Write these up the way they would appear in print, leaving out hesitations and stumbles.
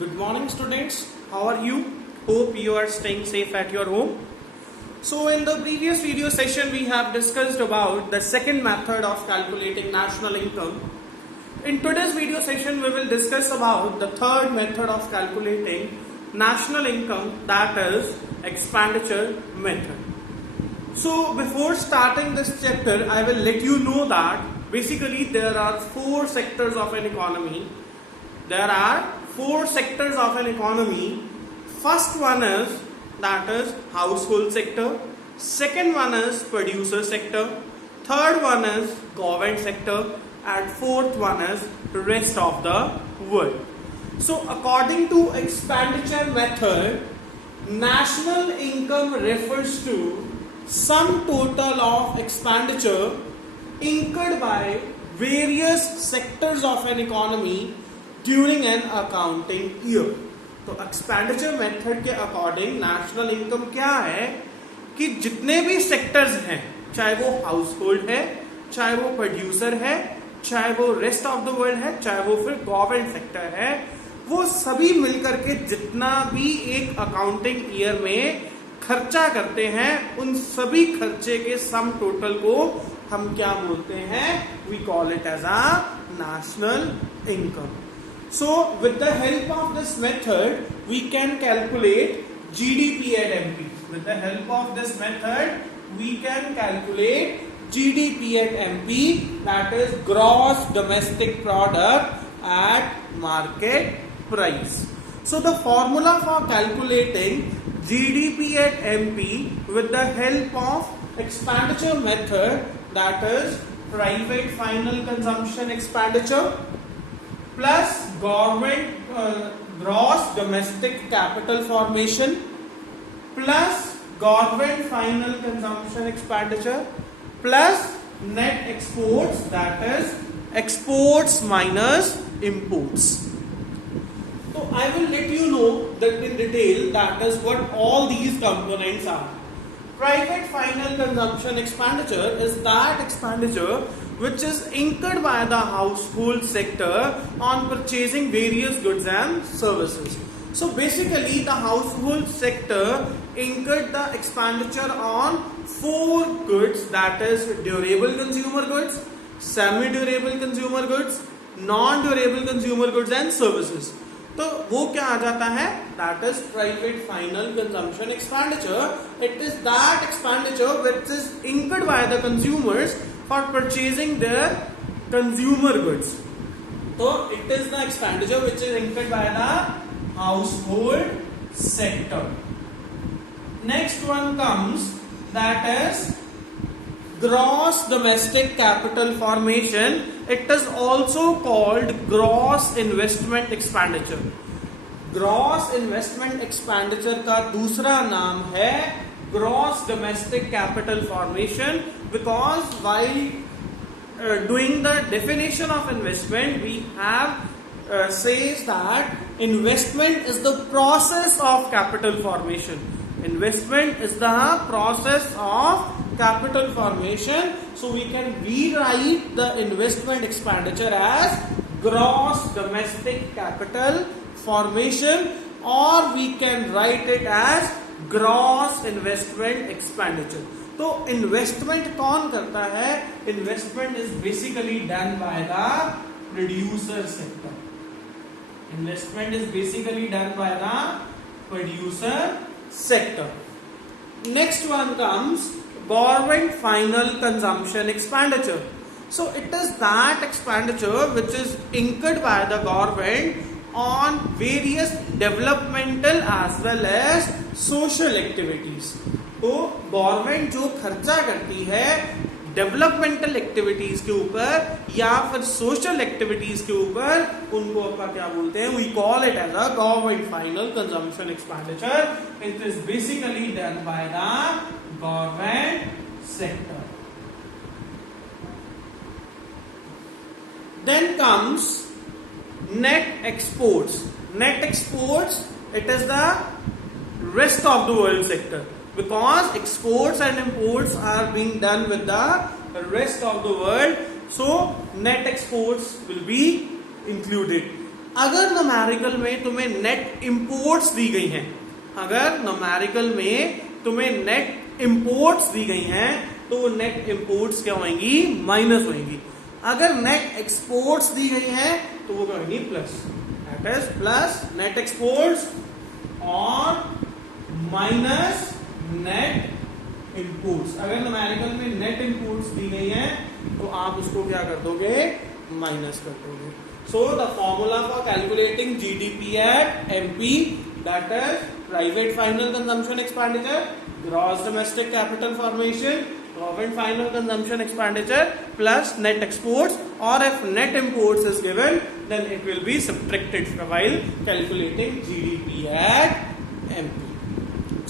Good morning, students. How are you? Hope you are staying safe at your home. So in the previous video session, we have discussed about the second method of calculating national income. In today's video session, we will discuss about the third method of calculating national income, that is expenditure method. So before starting this chapter, I will let you know that basically there are four sectors of an economy. First one is, that is household sector. Second one is producer sector. Third one is government sector. And fourth one is rest of the world. So according to expenditure method, national income refers to sum total of expenditure incurred by various sectors of an economy during an accounting year. तो expenditure method के according national income क्या है कि जितने भी सेक्टर्स हैं, चाहे वो हाउसहोल्ड है, चाहे वो प्रोड्यूसर है, चाहे वो रेस्ट ऑफ द वर्ल्ड है, चाहे वो फिर गवर्नमेंट सेक्टर है, वो सभी मिलकर के जितना भी एक अकाउंटिंग ईयर में खर्चा करते हैं, उन सभी खर्चे के सम टोटल को हम क्या बोलते हैं? We call it as a national income. So with the help of this method, we can calculate GDP at MP. With the help of this method, we can calculate GDP at MP, that is gross domestic product at market price. So the formula for calculating GDP at MP with the help of expenditure method, that is private final consumption expenditure plus government gross domestic capital formation plus government final consumption expenditure plus net exports, that is exports minus imports. So I will let you know that in detail, that is what all these components are. Private final consumption expenditure is that expenditure which is incurred by the household sector on purchasing various goods and services. So basically the household sector incurred the expenditure on four goods, that is durable consumer goods, semi-durable consumer goods, non-durable consumer goods and services. तो वो क्या आ जाता है? That is private final consumption expenditure. It is that expenditure which is incurred by the consumers for purchasing their consumer goods. So it is the expenditure which is incurred by the household sector. Next one comes, that is gross domestic capital formation. It is also called gross investment expenditure. Gross investment expenditure का दूसरा नाम है gross domestic capital formation, because while doing the definition of investment, we have says that investment is the process of capital formation. Investment is the process of capital formation. So we can rewrite the investment expenditure as gross domestic capital formation, or we can write it as gross investment expenditure. तो इन्वेस्टमेंट कौन करता है? Investment is basically done by the producer sector. Investment is basically done by the producer sector. Next one comes government final consumption expenditure. So it is that expenditure which is incurred by the government on various developmental as well as social activities. तो गवर्नमेंट जो खर्चा करती है developmental activities के ऊपर या फिर social activities के ऊपर, उनको अपन क्या बोलते हैं? We call it as a government final consumption expenditure. It is basically done by the government sector. Then comes net exports. Net exports, it is the rest of the world sector, because exports and imports are being done with the rest of the world. So net exports will be included. अगर न्यूमेरिकल में तुम्हें net imports दी गई हैं, अगर न्यूमेरिकल में तुम्हें net imports दी गई हैं तो वो नेट इंपोर्ट्स क्या होंगी, माइनस होंगी। अगर नेट एक्सपोर्ट्स दी गई हैं तो वो क्या होंगी, plus. That is plus net exports और माइनस नेट इंपोर्ट्स। अगर न्यूमेरिकल में नेट इंपोर्ट्स दी गई हैं तो आप उसको क्या कर दोगे, माइनस कर दोगे। So the formula for calculating GDP at MP, that is private final consumption expenditure, gross domestic capital formation, government final consumption expenditure plus net exports, और if net imports is given then it will be subtracted while calculating GDP at MP.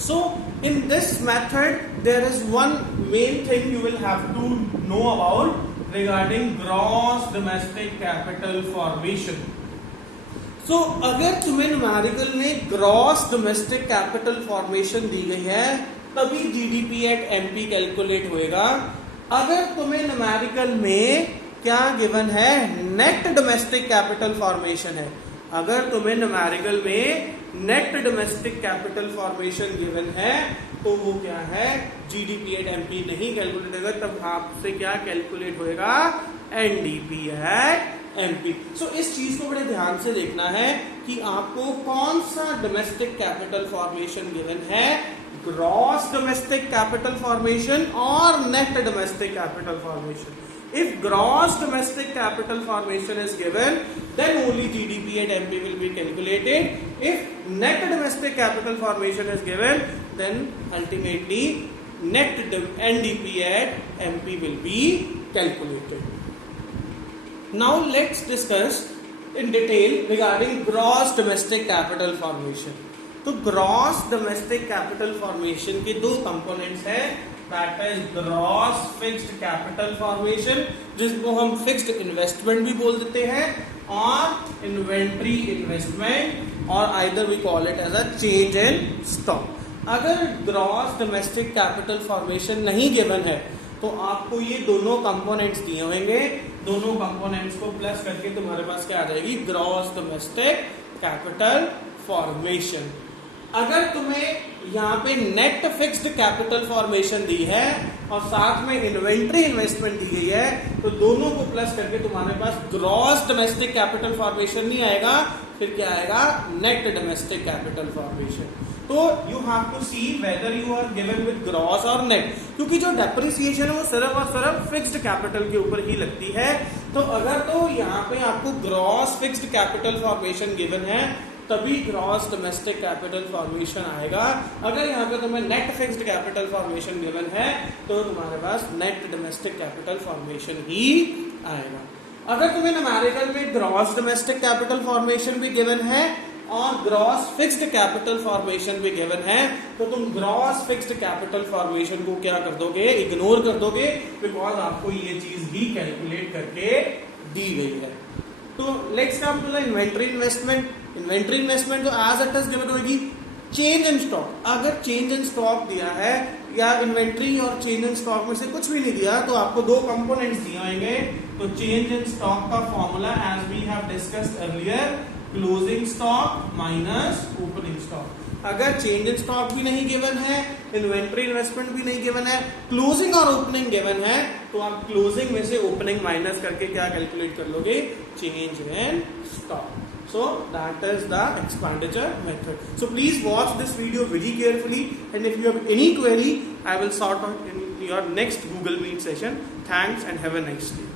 So in this method there is one main thing you will have to know about regarding gross domestic capital formation. So अगर तुम्हें न्यूमेरिकल में gross domestic capital formation दी गई है तभी GDP at MP calculate होएगा। अगर तुम्हें न्यूमेरिकल में क्या गिवन है, नेट डोमेस्टिक कैपिटल फॉर्मेशन है, अगर तुम्हें न्यूमेरिकल में net domestic capital formation given है तो वो क्या है, जीडीपी एट एमपी नहीं कैलकुलेट होगा, तब आपसे क्या कैलकुलेट होएगा, एनडीपी एट एमपी। सो इस चीज को बड़े ध्यान से देखना है कि आपको कौन सा डोमेस्टिक कैपिटल फॉर्मेशन गिवन है, ग्रॉस डोमेस्टिक कैपिटल फॉर्मेशन और net domestic capital formation. If gross domestic capital formation is given, then only GDP at MP will be calculated. If net domestic capital formation is given, then ultimately net NDP at MP will be calculated. Now let's discuss in detail regarding gross domestic capital formation. तो gross domestic capital formation के दो components हैं, that is gross fixed capital formation, जिसको हम fixed investment भी बोल देते हैं, और inventory investment, और either we call it as a change in stock. अगर gross domestic capital formation नहीं given है तो आपको ये दोनों components दिए होंगे, दोनों components को प्लस करके तुम्हारे पास क्या आ जाएगी, gross domestic capital formation. अगर तुम्हें यहाँ पे नेट फिक्स्ड कैपिटल फॉर्मेशन दी है और साथ में इन्वेंट्री इन्वेस्टमेंट दी गई है तो दोनों को प्लस करके तुम्हारे पास ग्रॉस डोमेस्टिक कैपिटल फॉर्मेशन नहीं आएगा, फिर क्या आएगा, नेट डोमेस्टिक कैपिटल फॉर्मेशन. तो you have to see whether you are given with gross और नेट, क्योंकि जो डेप्रिसिएशन है वो सिर्फ और सिर्फ फिक्स्ड कैपिटल के ऊपर ही लगती है. तो अगर तो यहाँ पे आपको gross fixed capital formation given है तभी ग्रॉस डोमेस्टिक कैपिटल फॉर्मेशन आएगा. अगर यहाँ पे तुम्हें net fixed capital formation given है तो तुम्हारे पास नेट डोमेस्टिक कैपिटल फॉर्मेशन ही आएगा. अगर तुम्हें न्यूमेरिकल में ग्रॉस डोमेस्टिक कैपिटल फॉर्मेशन भी गिवन है और ग्रॉस फिक्स्ड कैपिटल फॉर्मेशन भी गिवन है तो तुम ग्रॉस फिक्स्ड कैपिटल फॉर्मेशन को क्या कर दोगे, इग्नोर कर दोगे, बिकॉज आपको ये चीज ही कैलकुलेट करके दी गई है. तो let's come to the inventory investment. Inventory investment जो एज इट इज गिवन होगी. चेंज इन स्टॉक, अगर चेंज इन स्टॉक दिया है या इन्वेंट्री और चेंज इन स्टॉक में से कुछ भी नहीं दिया तो आपको दो कंपोनेंट्स दिए होंगे. तो चेंज इन स्टॉक का formula as we have discussed earlier, closing stock minus opening stock. अगर चेंज इन स्टॉक भी नहीं गिवन है, इन्वेंट्री इन्वेस्टमेंट भी नहीं गिवन है, क्लोजिंग और ओपनिंग गिवन है, तो आप क्लोजिंग में से ओपनिंग माइनस करके क्या कैलकुलेट कर लोगे, change in stock. So that is the expenditure method. So please watch this video very carefully, and if you have any query, I will sort out in your next Google Meet session. Thanks and have a nice day.